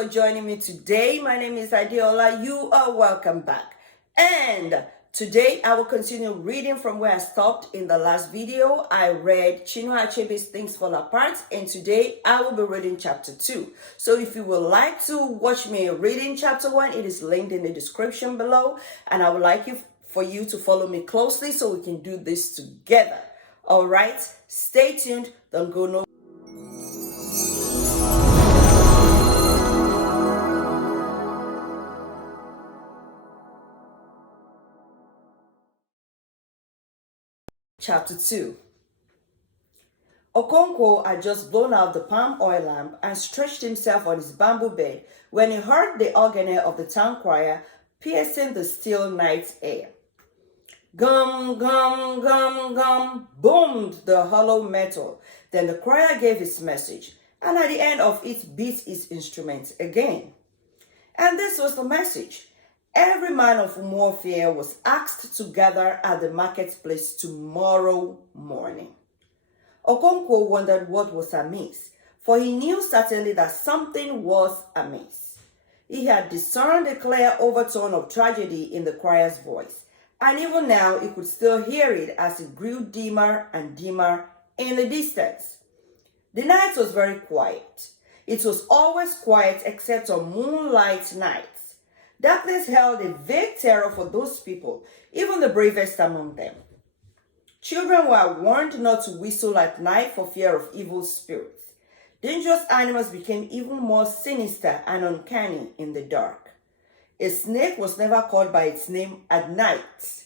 for joining me today. My name is Adeola. You are welcome back. And today I will continue reading from where I stopped in the last video. I read Chinua Achebe's Things Fall Apart, and today I will be reading chapter 2. So if you would like to watch me reading chapter 1, it is linked in the description below. And I would like for you to follow me closely so we can do this together. All right, stay tuned. Don't go nowhere. Chapter 2. Okonkwo had just blown out the palm oil lamp and stretched himself on his bamboo bed when he heard the organ of the town crier piercing the still night air. Gum, gum, gum, gum, boomed the hollow metal. Then the crier gave his message, and at the end of it beat his instrument again. And this was the message. Every man of warfare was asked to gather at the marketplace tomorrow morning. Okonkwo wondered what was amiss, for he knew certainly that something was amiss. He had discerned a clear overtone of tragedy in the crier's voice, and even now he could still hear it as it grew dimmer and dimmer in the distance. The night was very quiet. It was always quiet except on moonlight nights. Darkness held a vague terror for those people, even the bravest among them. Children were warned not to whistle at night for fear of evil spirits. Dangerous animals became even more sinister and uncanny in the dark. A snake was never called by its name at night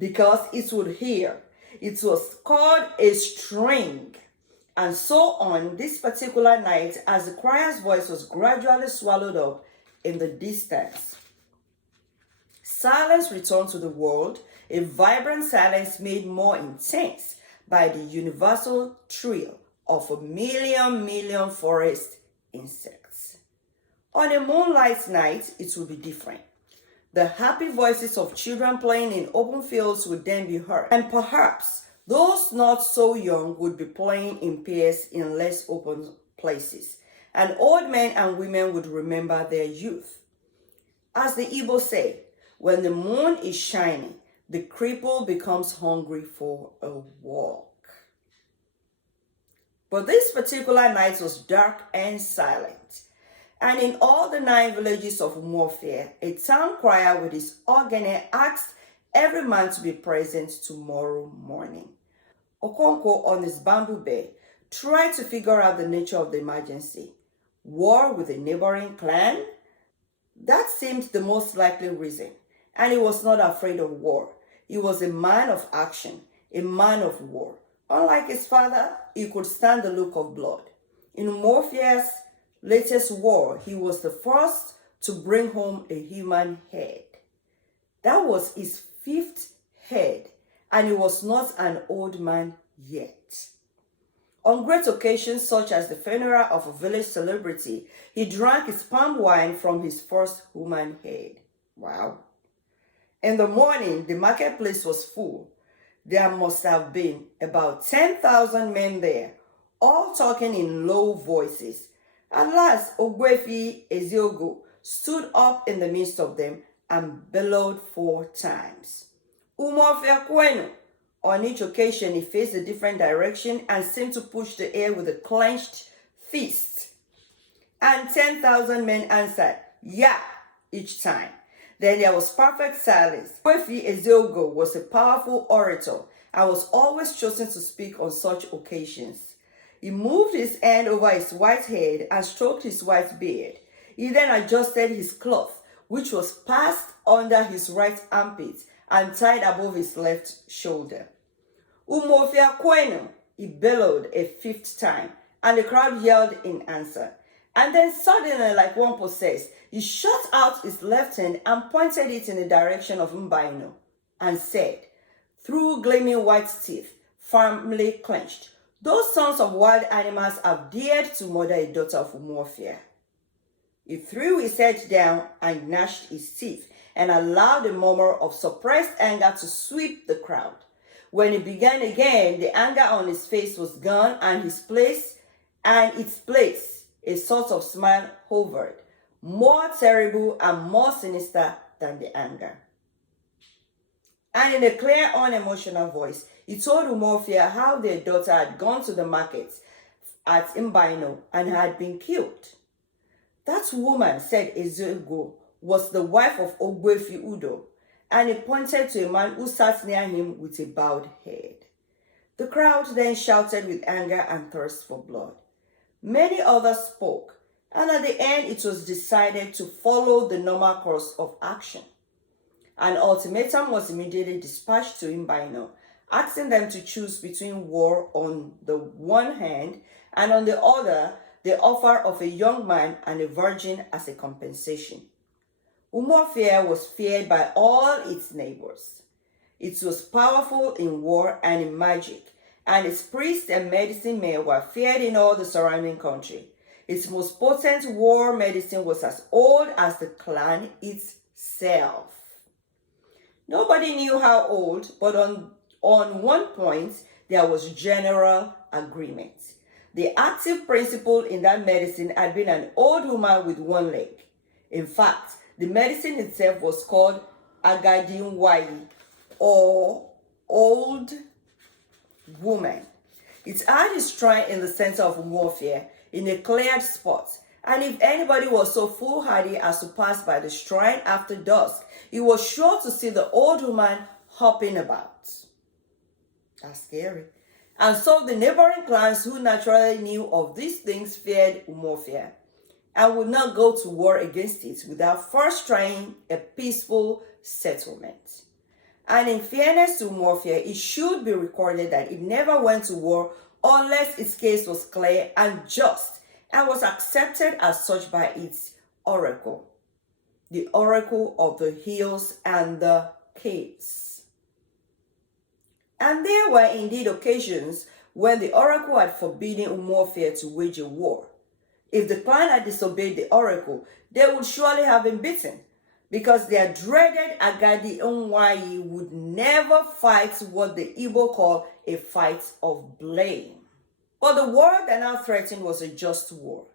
because it would hear. It was called a string. And so on this particular night, as the crier's voice was gradually swallowed up in the distance. Silence returned to the world, a vibrant silence made more intense by the universal trill of a million forest insects. On a moonlight night, it would be different. The happy voices of children playing in open fields would then be heard, and perhaps those not so young would be playing in pairs in less open places, and old men and women would remember their youth. As the Igbo say, when the moon is shining, the cripple becomes hungry for a walk. But this particular night was dark and silent, and in all the 9 villages of Warfare, a town crier with his organ asked every man to be present tomorrow morning. Okonkwo, on his bamboo bed, tried to figure out the nature of the emergency. War with a neighboring clan? That seemed the most likely reason, and he was not afraid of war. He was a man of action, a man of war. Unlike his father, he could stand the look of blood. In Morpheus' latest war, he was the first to bring home a human head. That was his 5th head, and he was not an old man yet. On great occasions, such as the funeral of a village celebrity, he drank his palm wine from his first human head. Wow. In the morning, the marketplace was full. There must have been about 10,000 men there, all talking in low voices. At last, Ogwefi Eziogo stood up in the midst of them and bellowed 4 times. Umofia Kwenu. On each occasion, he faced a different direction and seemed to push the air with a clenched fist. And 10,000 men answered, "Yeah," each time. Then there was perfect silence. Ogwefi Eziogo was a powerful orator and was always chosen to speak on such occasions. He moved his hand over his white head and stroked his white beard. He then adjusted his cloth, which was passed under his right armpit and tied above his left shoulder. "Umofia Kwenu," he bellowed a 5th time, and the crowd yelled in answer. And then suddenly, like one possessed, he shot out his left hand and pointed it in the direction of Mbaino and said, through gleaming white teeth, firmly clenched, "Those sons of wild animals have dared to murder a daughter of Umofia." He threw his head down and gnashed his teeth and allowed a murmur of suppressed anger to sweep the crowd. When he began again, the anger on his face was gone, and its place, a sort of smile hovered, more terrible and more sinister than the anger. And in a clear, unemotional voice, he told Umuofia how their daughter had gone to the market at Mbino and had been killed. That woman, said Ezeugo, was the wife of Ogbuefi Udo, and he pointed to a man who sat near him with a bowed head. The crowd then shouted with anger and thirst for blood. Many others spoke, and at the end it was decided to follow the normal course of action. An ultimatum was immediately dispatched to Mbino, asking them to choose between war on the one hand and on the other the offer of a young man and a virgin as a compensation. Umuofia was feared by all its neighbors. It was powerful in war and in magic, and its priests and medicine men were feared in all the surrounding country. Its most potent war medicine was as old as the clan itself. Nobody knew how old, but on one point there was general agreement. The active principle in that medicine had been an old woman with one leg. In fact, the medicine itself was called Agadi Nwayi, or old woman. It had its shrine in the center of Umuofia, in a cleared spot, and if anybody was so foolhardy as to pass by the shrine after dusk, he was sure to see the old woman hopping about. That's scary. And so the neighboring clans who naturally knew of these things feared Umuofia and would not go to war against it without first trying a peaceful settlement. And in fairness to Umuofia, it should be recorded that it never went to war unless its case was clear and just and was accepted as such by its oracle, the oracle of the hills and the caves. And there were indeed occasions when the oracle had forbidden Umuofia to wage a war. If the clan had disobeyed the oracle, they would surely have been beaten, because their dreaded Agadi Nwayi would never fight what the Igbo call a fight of blame. But the war that now threatened was a just war.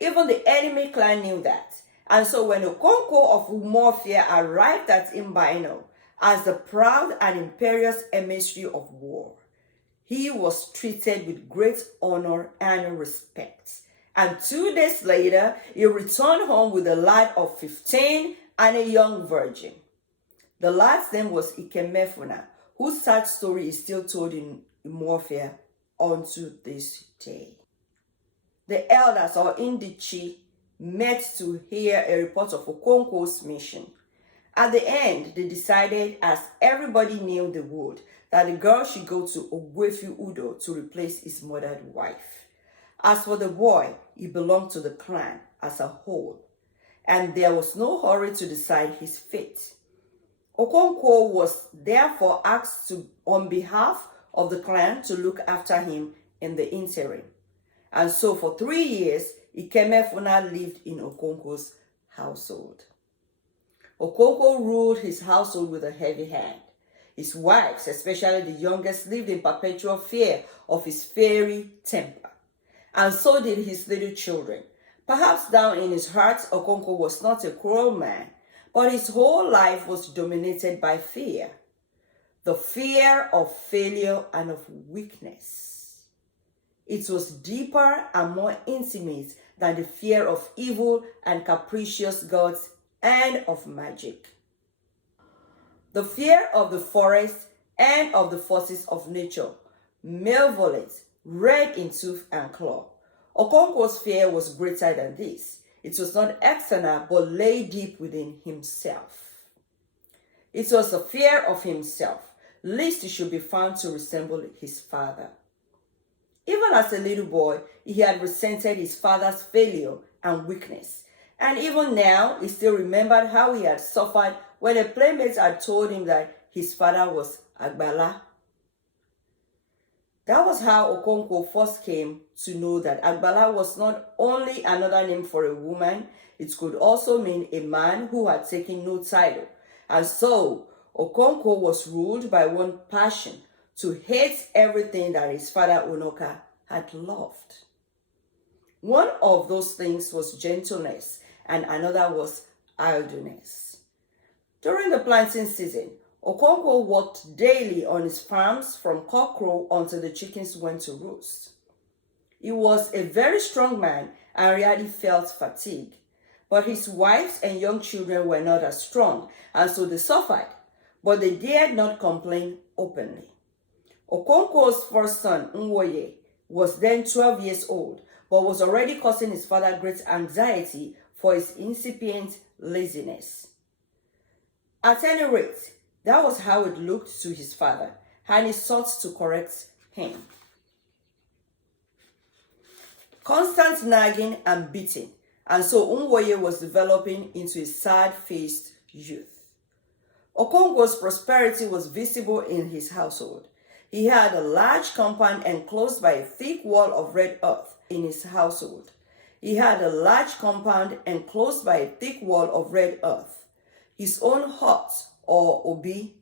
Even the enemy clan knew that. And so when Okonkwo of Umuofia arrived at Mbino as the proud and imperious emissary of war, he was treated with great honor and respect. And 2 days later, he returned home with a lad of 15 and a young virgin. The lad's name was Ikemefuna, whose sad story is still told in Umuofia unto this day. The elders, or Indichi, met to hear a report of Okonkwo's mission. At the end, they decided, as everybody knew they would, that the girl should go to Ogbuefi Udo to replace his murdered wife. As for the boy, he belonged to the clan as a whole, and there was no hurry to decide his fate. Okonkwo was therefore asked to, on behalf of the clan, to look after him in the interim. And so for 3 years, Ikemefuna lived in Okonkwo's household. Okonkwo ruled his household with a heavy hand. His wives, especially the youngest, lived in perpetual fear of his fiery temper. And so did his little children. Perhaps down in his heart, Okonkwo was not a cruel man, but his whole life was dominated by fear. The fear of failure and of weakness. It was deeper and more intimate than the fear of evil and capricious gods and of magic. The fear of the forest and of the forces of nature, malevolent, red in tooth and claw. Okonkwo's fear was greater than this. It was not external, but lay deep within himself. It was a fear of himself, lest he should be found to resemble his father. Even as a little boy, he had resented his father's failure and weakness. And even now, he still remembered how he had suffered when a playmate had told him that his father was Agbala. That was how Okonkwo first came to know that Agbala was not only another name for a woman, it could also mean a man who had taken no title. And so, Okonkwo was ruled by one passion, to hate everything that his father Onoka had loved. One of those things was gentleness, and another was idleness. During the planting season, Okonkwo worked daily on his farms from cockcrow until the chickens went to roost. He was a very strong man and rarely felt fatigue. But his wives and young children were not as strong, and so they suffered, but they dared not complain openly. Okonkwo's first son, Nwoye, was then 12 years old, but was already causing his father great anxiety for his incipient laziness. At any rate, that was how it looked to his father, and he sought to correct him. Constant nagging and beating, and so Nwoye was developing into a sad-faced youth. Okonkwo's prosperity was visible in his household. He had a large compound enclosed by a thick wall of red earth in his household. He had a large compound enclosed by a thick wall of red earth. His own hut, or obi,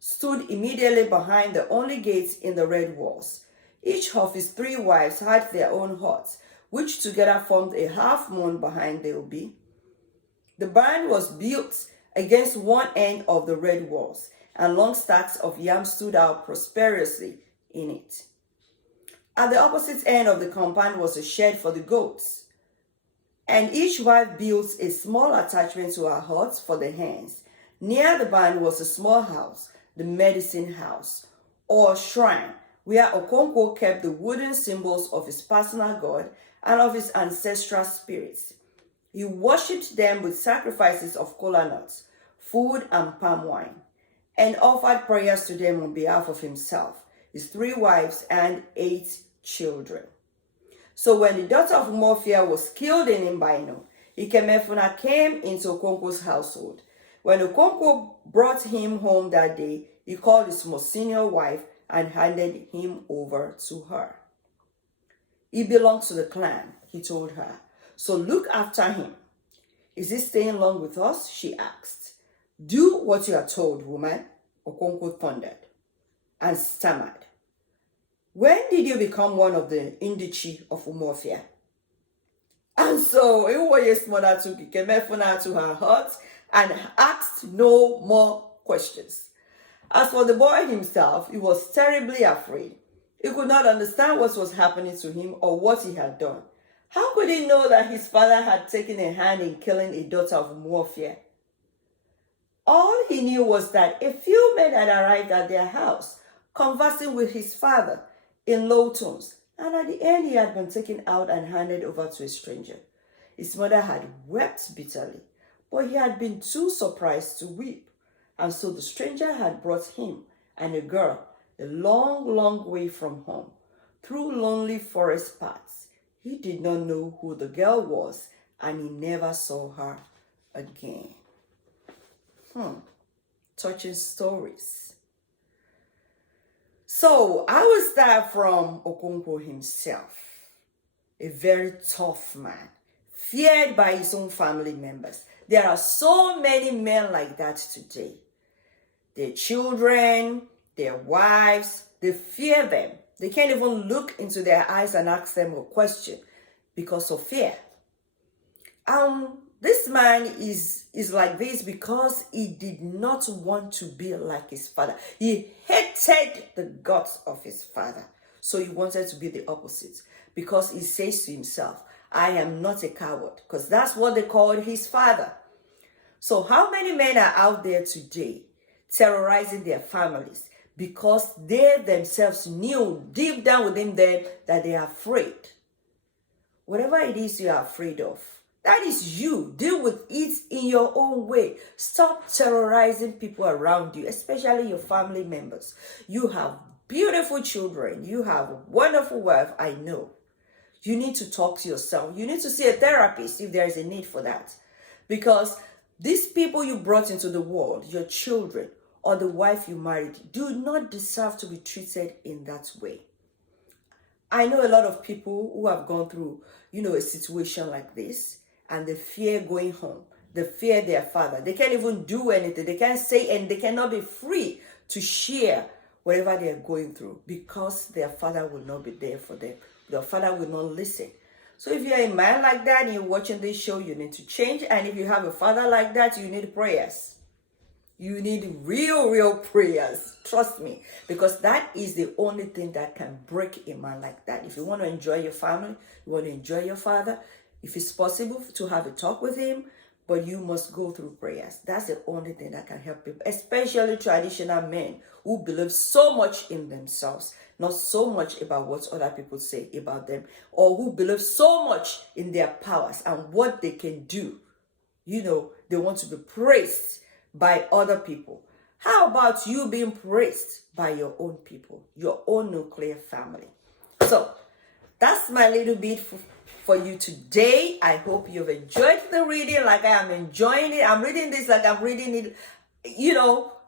stood immediately behind the only gate in the red walls. Each of his 3 wives had their own huts, which together formed a half moon behind the obi. The barn was built against one end of the red walls, and long stacks of yams stood out prosperously in it. At the opposite end of the compound was a shed for the goats, and each wife built a small attachment to her hut for the hens. Near the barn was a small house, the medicine house, or shrine, where Okonkwo kept the wooden symbols of his personal god and of his ancestral spirits. He worshipped them with sacrifices of kola nuts, food, and palm wine, and offered prayers to them on behalf of himself, his 3 wives, and 8 children. So when the daughter of Morphia was killed in Mbaino, Ikemefuna came into Okonkwo's household. When Okonkwo brought him home that day, he called his most senior wife and handed him over to her. He belongs to the clan, he told her, so look after him. Is he staying long with us? She asked. Do what you are told, woman, Okonkwo thundered and stammered. When did you become one of the Indichi of Umuofia? And so Nwoye's mother took Ikemefuna to her hut and asked no more questions. As for the boy himself, he was terribly afraid. He could not understand what was happening to him or what he had done. How could he know that his father had taken a hand in killing a daughter of Umuofia? All he knew was that a few men had arrived at their house, conversing with his father in low tones, and at the end he had been taken out and handed over to a stranger. His mother had wept bitterly, but he had been too surprised to weep, and so the stranger had brought him and a girl a long, long way from home, through lonely forest paths. He did not know who the girl was, and he never saw her again. Touching stories. So I will start from Okonkwo himself, a very tough man, feared by his own family members. There are so many men like that today. Their children, their wives, they fear them. They can't even look into their eyes and ask them a question because of fear. This man is like this because he did not want to be like his father. He hated the guts of his father. So he wanted to be the opposite because he says to himself, I am not a coward, because that's what they called his father. So how many men are out there today terrorizing their families because they themselves knew deep down within them that they are afraid? Whatever it is you are afraid of, that is you. Deal with it in your own way. Stop terrorizing people around you, especially your family members. You have beautiful children. You have a wonderful wife, I know. You need to talk to yourself. You need to see a therapist if there is a need for that. Because these people you brought into the world, your children, or the wife you married, do not deserve to be treated in that way. I know a lot of people who have gone through, a situation like this, and they fear going home. They fear their father. They can't even do anything. They can't say, and they cannot be free to share whatever they are going through because their father will not be there for them. Their father will not listen. So if you're a man like that and you're watching this show, you need to change. And if you have a father like that, you need prayers. You need real prayers. Trust me. Because that is the only thing that can break a man like that. If you want to enjoy your family, you want to enjoy your father, if it's possible to have a talk with him, but you must go through prayers. That's the only thing that can help people, especially traditional men who believe so much in themselves, not so much about what other people say about them, or who believe so much in their powers and what they can do. You know, they want to be praised by other people. How about you being praised by your own people, your own nuclear family? So that's my little bit for you today. I hope you've enjoyed the reading like I am enjoying it. I'm reading this like I'm reading it,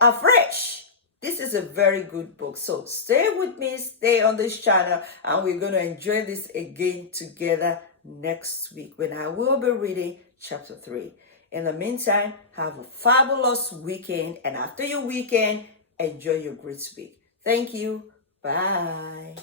afresh. This is a very good book. So stay with me, stay on this channel, and we're going to enjoy this again together next week when I will be reading chapter 3. In the meantime, have a fabulous weekend, and after your weekend, enjoy your great week. Thank you. Bye.